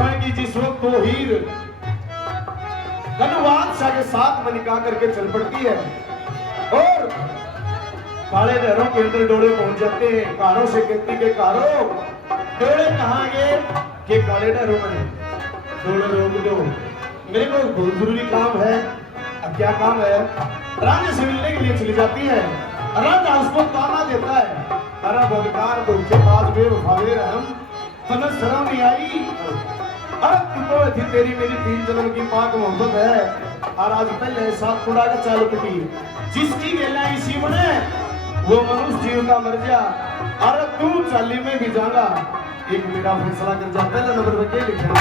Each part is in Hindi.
समय की जिस वक्त वो हीर कनु बादशाह के साथ में निकाह करके चल पड़ती है और काले नहरों के अंदर डोले पहुंच जाते हैं। कारों से कहती के कारों डोले कहाँ गए कि काले नहरों में डोले रोक दो, मेरे को बहुत जरूरी काम है। अब क्या काम है? राजा से मिलने के लिए चली जाती है। राजा उसको ताना देता है, अरे बदकार धोखेबाज बेवफावे रहम तने शर्म नहीं आई? अरे तुमको थी तेरी मेरी 3 जन्म की पाक मोहब्बत है और आज पहले साथ खुड़ा के चाल पिटी जिसकी गेला इसी बने वो मनुष्य जीव का मर जा। अरे तू चाली में भी जागा, एक मेरा फैसला कर जा। पहला नंबर पे क्या लिखा?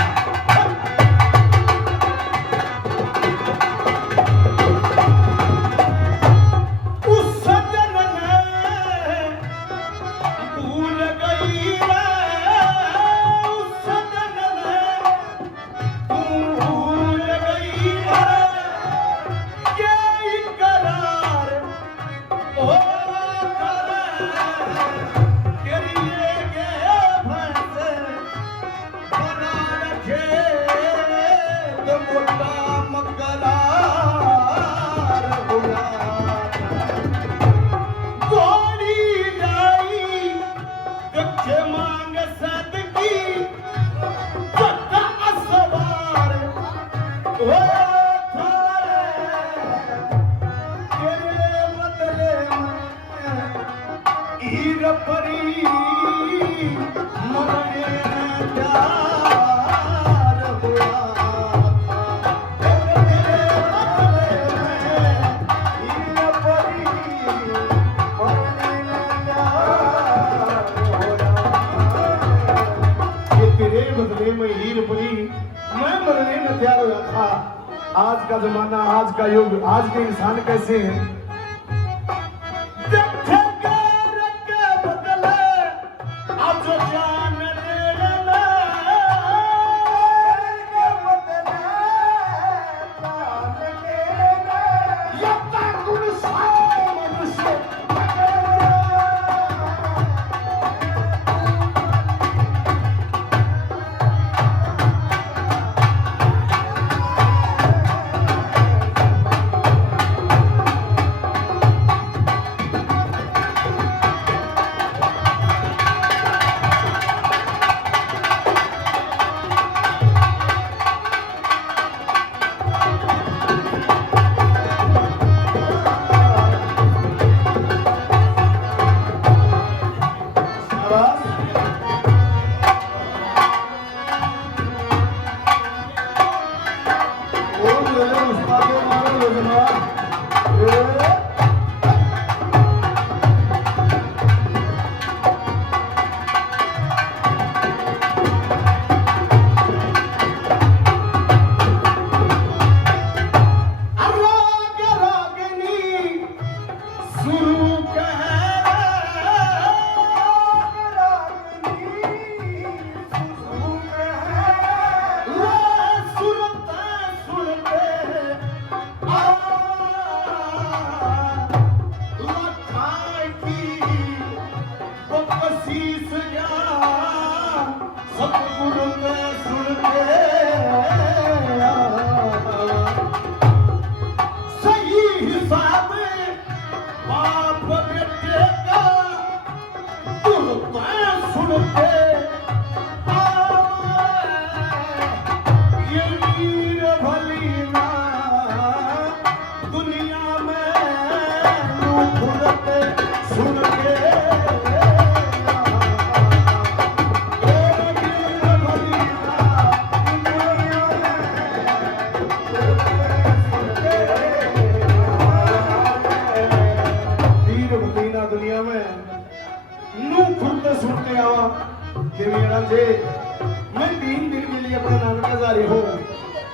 आज का जमाना, आज का युग, आज के इंसान कैसे हैं?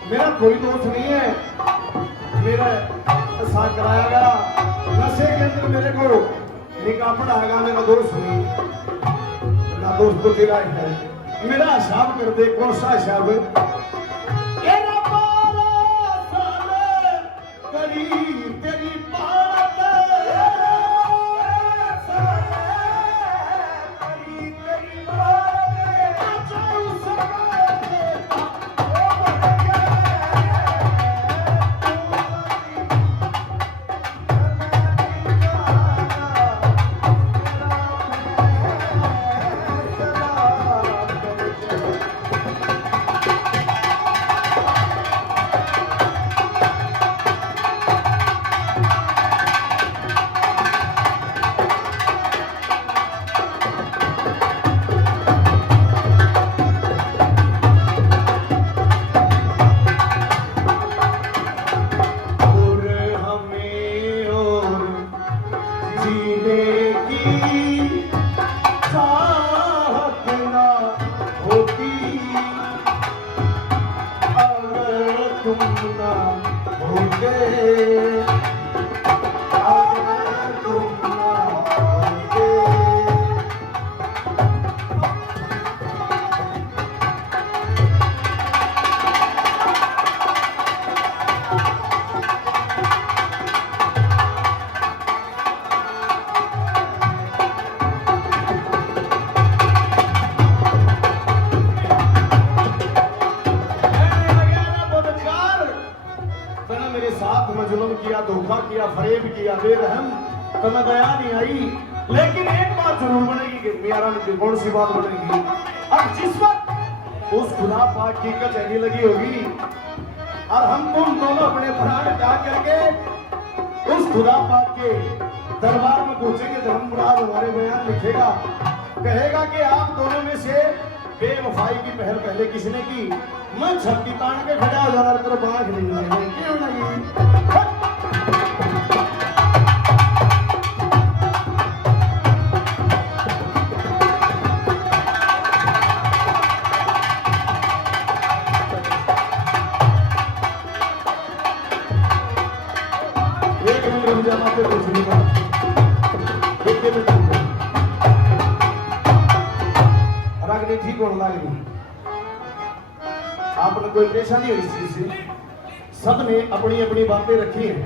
मेरा कोई दोस्त नहीं है, मेरा साथ कराएगा नशे के अंदर मेरे को निकाह पढ़ाएगा, मेरा दोस्त नहीं, मेरा दोस्त तो तेरा है। मेरा हिसाब कर दे, कौन सा हिसाब? होंगे किया, धोखा किया, फरेब किया, बेरहम, तुम्हें दया नहीं आई। लेकिन एक बात जरूर बनेगी कि मेरा कौन सी बात बनेगी, अब जिस वक्त उस खुदा पाक की कचहरी लगी होगी और हम तुम दोनों अपने प्राण त्याग करके उस खुदा पाक के दरबार में पहुंचेंगे, धर्म मुराद हमारे बयान लिखेगा, कहेगा कि आप दोनों में से बेवफाई की पहल पहले किसने की? मैं छत्ती तान के खड़ा हो जाना, तेरे बांध नहीं लगे क्यों नहीं? एक मिनट रुक जाना, फिर कुछ नहीं बना। रागनी ठीक होने लगी, आपने कोई परेशानी हुई इस चीज से? सब ने अपनी अपनी बातें रखी हैं,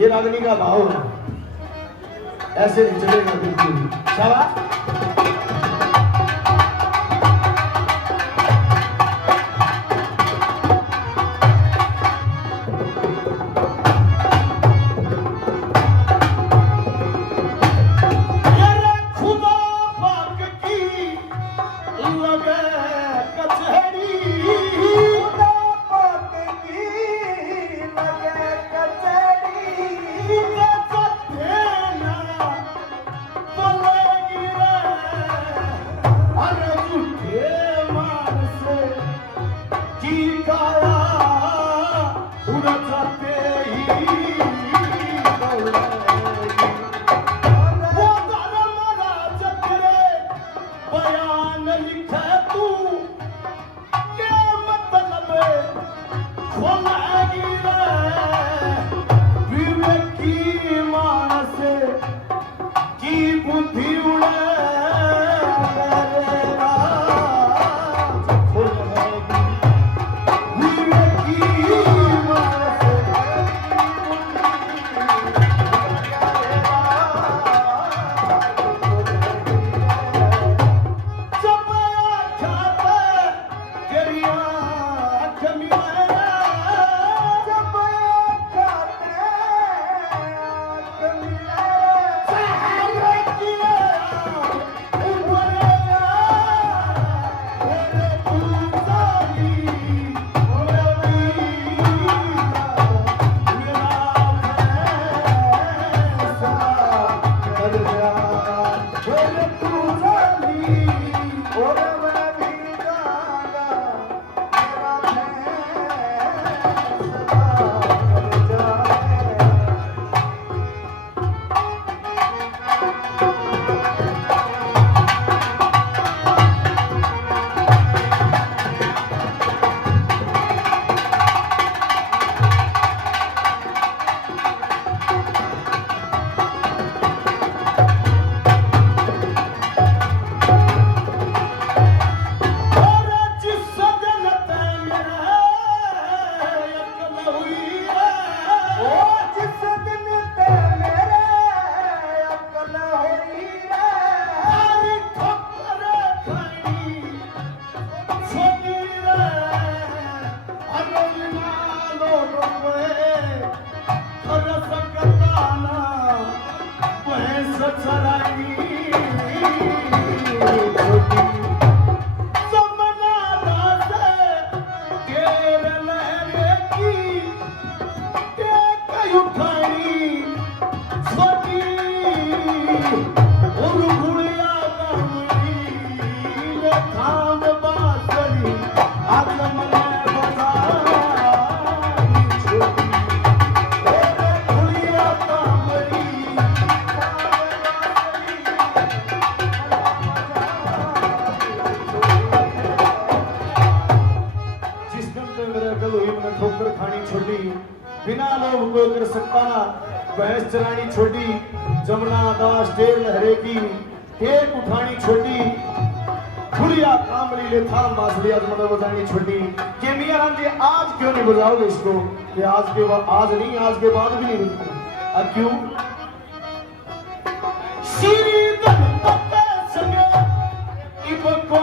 ये रागनी का भाव है, ऐसे नहीं चलेगा बिल्कुल। शाबाश। बिना लोभ को कर सकता ना भैंस चरानी छोटी जमुना दास टेर लहरे की एक उठानी छोटी खुलिया कामली ले थाम बांसुरी आज मतलब बजानी छोटी कि मियां राम जी आज क्यों नहीं बजाओगे इसको कि आज के बाद आज नहीं आज के बाद भी नहीं रुकूंगा अब क्यों श्री धन संग इब को